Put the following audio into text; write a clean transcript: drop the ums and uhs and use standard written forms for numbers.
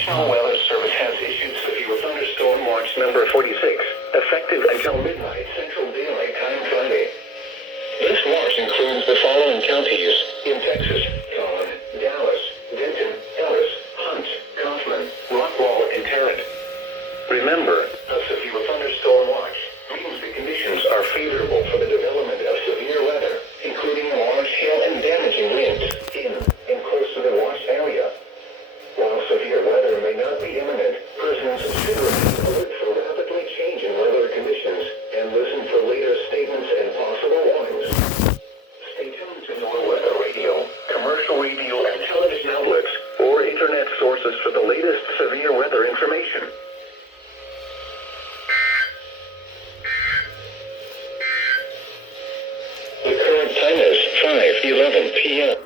National Weather Service has issued severe thunderstorm watch number 46, effective until midnight Central Daylight Time Friday. This watch includes the following counties in Texas: Collin, Dallas, Denton, Ellis, Hunt, Kaufman, Rockwall, and Tarrant. Remember, a severe thunderstorm watch means the conditions are favorable for the development of severe weather, including large hail and damaging winds in and close to the watch area. While severe weather may not be imminent, residents should remain alert for rapidly changing weather conditions and listen for later statements and possible warnings. Stay tuned to your weather radio, commercial radio and television outlets, or internet sources for the latest severe weather information. The current time is 5:11 p.m.